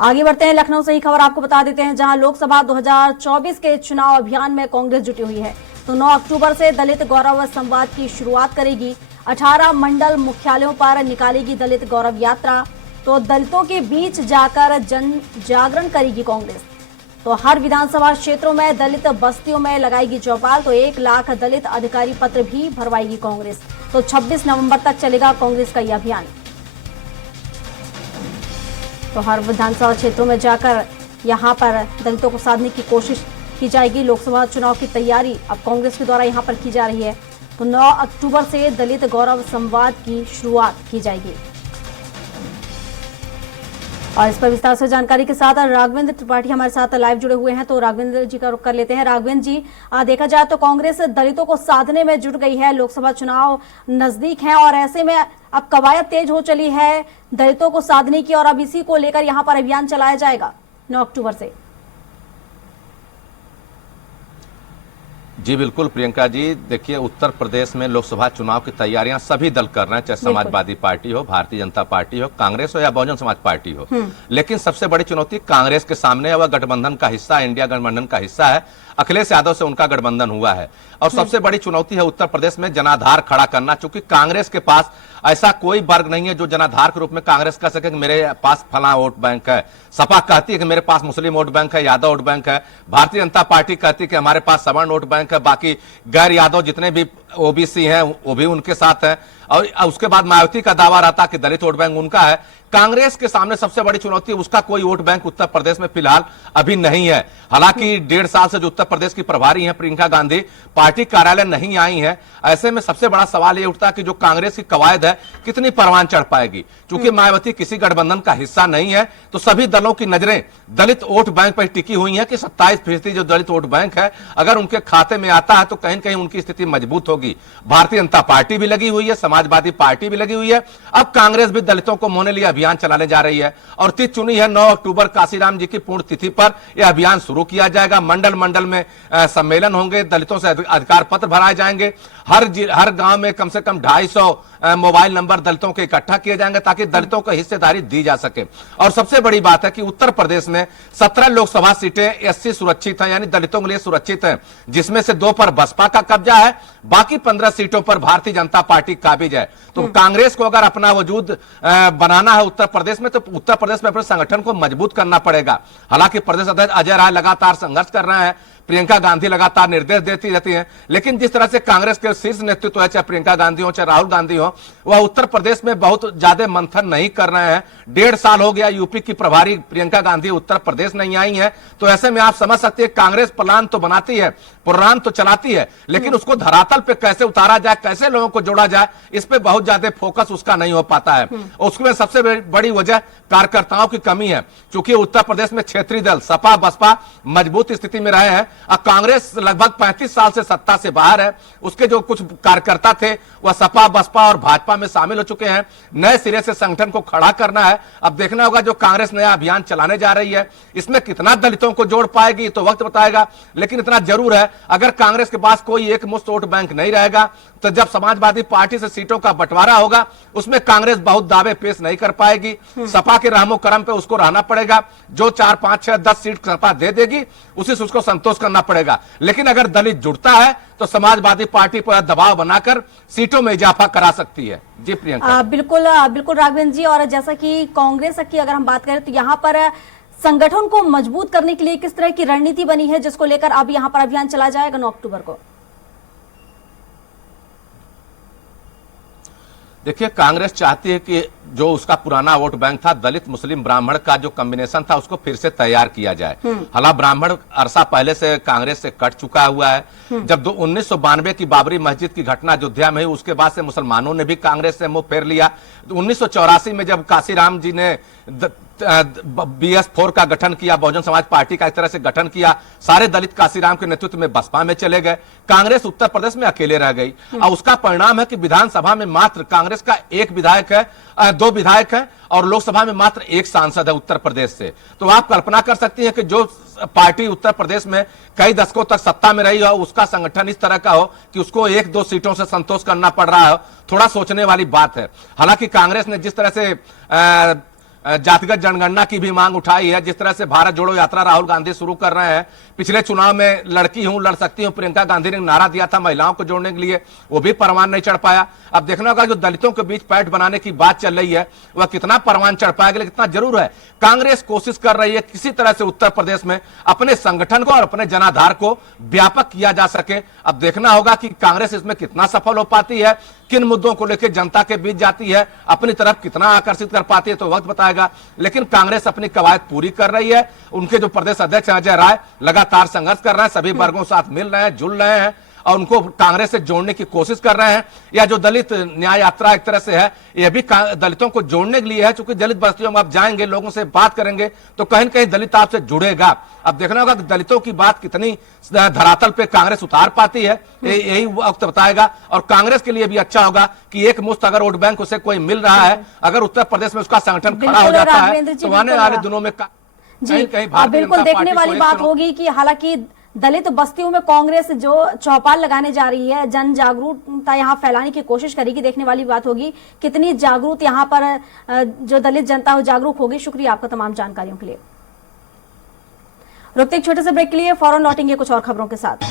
आगे बढ़ते हैं, लखनऊ से ही खबर आपको बता देते हैं, जहां लोकसभा 2024 के चुनाव अभियान में कांग्रेस जुटी हुई है। तो 9 अक्टूबर से दलित गौरव संवाद की शुरुआत करेगी। 18 मंडल मुख्यालयों पर निकालेगी दलित गौरव यात्रा। तो दलितों के बीच जाकर जन जागरण करेगी कांग्रेस। तो हर विधानसभा क्षेत्रों में दलित बस्तियों में लगाएगी चौपाल। तो 1 लाख दलित अधिकारी पत्र भी भरवाएगी कांग्रेस। तो 26 नवंबर तक चलेगा कांग्रेस का यह अभियान। तो हर विधानसभा क्षेत्रों में जाकर यहां पर दलितों को साधने की कोशिश की जाएगी। लोकसभा चुनाव की तैयारी अब कांग्रेस के द्वारा यहां पर की जा रही है। तो 9 अक्टूबर से दलित गौरव संवाद की शुरुआत की जाएगी। और इस पर विस्तार से जानकारी के साथ राघवेंद्र त्रिपाठी हमारे साथ लाइव जुड़े हुए हैं। तो राघवेंद्र जी का रुख कर लेते हैं। राघवेंद्र जी, देखा जाए तो कांग्रेस दलितों को साधने में जुट गई है। लोकसभा चुनाव नजदीक है और ऐसे में अब कवायद तेज हो चली है दलितों को साधने की, और अब इसी को लेकर यहां पर अभियान चलाया जाएगा 9 अक्टूबर से। जी बिल्कुल प्रियंका जी, देखिए उत्तर प्रदेश में लोकसभा चुनाव की तैयारियां सभी दल कर रहे हैं, चाहे समाजवादी पार्टी हो, भारतीय जनता पार्टी हो, कांग्रेस हो या बहुजन समाज पार्टी हो। लेकिन सबसे बड़ी चुनौती कांग्रेस के सामने है। वह गठबंधन का हिस्सा, इंडिया गठबंधन का हिस्सा है। अखिलेश यादव से उनका गठबंधन हुआ है और सबसे बड़ी चुनौती है उत्तर प्रदेश में जनाधार खड़ा करना, क्योंकि कांग्रेस के पास ऐसा कोई वर्ग नहीं है जो जनाधार के रूप में कांग्रेस कह सके कि मेरे पास फला वोट बैंक है। सपा कहती है कि मेरे पास मुस्लिम वोट बैंक है, यादव वोट बैंक है। भारतीय जनता पार्टी कहती है कि हमारे पास सवर्ण वोट बैंक है, बाकी गैर यादव जितने भी ओबीसी हैं वो भी उनके साथ है। और उसके बाद मायावती का दावा रहता कि दलित वोट बैंक उनका है। कांग्रेस के सामने सबसे बड़ी चुनौती, उसका कोई वोट बैंक उत्तर प्रदेश में फिलहाल अभी नहीं है। हालांकि 1.5 साल से जो उत्तर प्रदेश की प्रभारी हैं प्रियंका गांधी, पार्टी कार्यालय नहीं आई हैं। ऐसे में सबसे बड़ा सवाल ये उठता है कि जो कांग्रेस की कवायद है कितनी परवान चढ़ पाएगी। क्योंकि मायावती किसी गठबंधन का हिस्सा नहीं है, तो सभी दलों की नजरें दलित वोट बैंक पर टिकी हुई है कि 27% जो दलित वोट बैंक है अगर उनके खाते में आता है तो कहीं न कहीं उनकी स्थिति मजबूत होगी। भारतीय जनता पार्टी भी लगी हुई है, समाजवादी पार्टी भी लगी हुई है। अब कांग्रेस भी दलितों को मोहने लिए अभियान चलाने जा रही है और तिथि चुनी है 9 अक्टूबर काशीराम जी की पूर्ण तिथि पर यह अभियान शुरू किया जाएगा। मंडल मंडल में सम्मेलन होंगे, दलितों से अधिकार पत्र भराए जाएंगे। हर गांव में कम से कम 250 मोबाइल नंबर दलितों के इकट्ठा किए जाएंगे ताकि दलितों को हिस्सेदारी दी जा सके। और सबसे बड़ी बात है कि उत्तर प्रदेश में 17 लोकसभा सीटें एससी सुरक्षित हैं, यानी दलितों के लिए सुरक्षित हैं, जिसमें से 2 पर बसपा का कब्जा है, बाकी 15 सीटों पर भारतीय जनता पार्टी काबिज है। तो कांग्रेस को अगर अपना वजूद बनाना है उत्तर प्रदेश में, तो उत्तर प्रदेश में अपने संगठन को मजबूत करना पड़ेगा। हालांकि प्रदेश अध्यक्ष अजय राय लगातार संघर्ष कर रहे हैं, प्रियंका गांधी लगातार निर्देश देती रहती हैं, लेकिन जिस तरह से कांग्रेस के शीर्ष नेतृत्व है, चाहे प्रियंका गांधी हो चाहे राहुल गांधी हो, वह उत्तर प्रदेश में बहुत ज्यादा मंथन नहीं कर रहे हैं। 1.5 साल हो गया यूपी की प्रभारी प्रियंका गांधी उत्तर प्रदेश नहीं आई है। तो ऐसे में आप समझ सकते हैं कांग्रेस प्लान तो बनाती है, प्रोग्राम तो चलाती है, लेकिन उसको धरातल पे कैसे उतारा जाए, कैसे लोगों को जोड़ा जाए, इस पे बहुत ज्यादा फोकस उसका नहीं हो पाता है। उसमें सबसे बड़ी वजह कार्यकर्ताओं की कमी है, क्योंकि उत्तर प्रदेश में क्षेत्रीय दल सपा बसपा मजबूत स्थिति में रहे हैं। अब कांग्रेस लगभग 35 साल से सत्ता से बाहर है। उसके जो कुछ कार्यकर्ता थे वह सपा बसपा और भाजपा में शामिल हो चुके हैं। नए सिरे से संगठन को खड़ा करना है। अब देखना होगा जो कांग्रेस नया अभियान चलाने जा रही है इसमें कितना दलितों को जोड़ पाएगी तो वक्त बताएगा। लेकिन इतना जरूर है, अगर कांग्रेस के पास कोई एक मुश्त वोट बैंक नहीं रहेगा तो जब समाजवादी पार्टी से सीटों का बंटवारा होगा उसमें कांग्रेस बहुत दावे पेश नहीं कर पाएगी। सपा के रहमो करम पे उसको रहना पड़ेगा। जो 4 5 6 10 सीट सपा दे देगी उसी से उसको संतोष करना पड़ेगा। लेकिन अगर दलित जुड़ता है तो समाजवादी पार्टी पर दबाव बनाकर सीटों में इजाफा करा सकती है। जी प्रियंका। बिल्कुल बिल्कुल राघवेंद्र जी, और जैसा कि कांग्रेस की अगर हम बात करें तो यहाँ पर संगठन को मजबूत करने के लिए किस तरह की रणनीति बनी है जिसको लेकर अब यहाँ पर अभियान चला जाएगा 9 अक्टूबर को? देखिए कांग्रेस चाहती है कि जो उसका पुराना वोट बैंक था दलित मुस्लिम ब्राह्मण का जो कॉम्बिनेशन था उसको फिर से तैयार किया जाए। हालांकि ब्राह्मण अरसा पहले से कांग्रेस से कट चुका हुआ है। जब 1992 की बाबरी मस्जिद की घटना अयोध्या में हुई उसके बाद से मुसलमानों ने भी कांग्रेस से मुंह फेर लिया। 1984 में जब काशीराम जी ने BS4 का गठन किया, बहुजन समाज पार्टी का इस तरह से गठन किया, सारे दलित काशीराम के नेतृत्व में बसपा में चले गए। कांग्रेस उत्तर प्रदेश में अकेले रह गई और उसका परिणाम है कि विधानसभा में मात्र कांग्रेस का 1 विधायक है, 2 विधायक हैं और लोकसभा में मात्र 1 सांसद है उत्तर प्रदेश से। तो आप कल्पना कर सकती हैं कि जो पार्टी उत्तर प्रदेश में कई दशकों तक सत्ता में रही हो उसका संगठन इस तरह का हो कि उसको 1-2 सीटों से संतोष करना पड़ रहा हो, थोड़ा सोचने वाली बात है। हालांकि कांग्रेस ने जिस तरह से जातिगत जनगणना की भी मांग उठाई है। जिस तरह से भारत जोड़ो यात्रा राहुल गांधी शुरू कर रहे हैं, पिछले चुनाव में लड़की हूं लड़ सकती हूं प्रियंका गांधी ने नारा दिया था महिलाओं को जोड़ने के लिए, वो भी परवान नहीं चढ़ पाया। अब देखना होगा जो दलितों के बीच पैठ बनाने की बात चल रही है वह कितना परवान चढ़ पाएगा। लेकिन कितना जरूर है कांग्रेस कोशिश कर रही है किसी तरह से उत्तर प्रदेश में अपने संगठन को और अपने जनाधार को व्यापक किया जा सके। अब देखना होगा कि कांग्रेस इसमें कितना सफल हो पाती है, किन मुद्दों को लेकर जनता के बीच जाती है, अपनी तरफ कितना आकर्षित कर पाती है तो वक्त बताएगा। लेकिन कांग्रेस अपनी कवायद पूरी कर रही है। उनके जो प्रदेश अध्यक्ष अजय राय लगातार संघर्ष कर रहे हैं, सभी वर्गों के साथ मिल रहे हैं, जुड़ रहे हैं और उनको कांग्रेस से जोड़ने की कोशिश कर रहे हैं। या जो दलित न्याय यात्रा एक तरह से है, यह भी दलितों को जोड़ने के लिए है, क्योंकि दलित बस्तियों में आप जाएंगे, लोगों से बात करेंगे तो कहीं न कहीं दलित आपसे जुड़ेगा। अब देखना होगा कि दलितों की बात कितनी धरातल पे कांग्रेस उतार पाती है, यही वक्त बताएगा। और कांग्रेस के लिए भी अच्छा होगा कि एक मुश्त अगर वोट बैंक उसे कोई मिल रहा है, अगर उत्तर प्रदेश में उसका संगठन खड़ा हो जाता है तो आने वाले दिनों में जी बिल्कुल देखने वाली बात होगी कि हालांकि दलित बस्तियों में कांग्रेस जो चौपाल लगाने जा रही है, जन जागरूकता यहाँ फैलाने की कोशिश करेगी। देखने वाली बात होगी कितनी जागरूक यहाँ पर जो दलित जनता हो जागरूक होगी। शुक्रिया आपका तमाम जानकारियों के लिए। रुकते एक छोटे से ब्रेक के लिए, फौरन लौटेंगे कुछ और खबरों के साथ।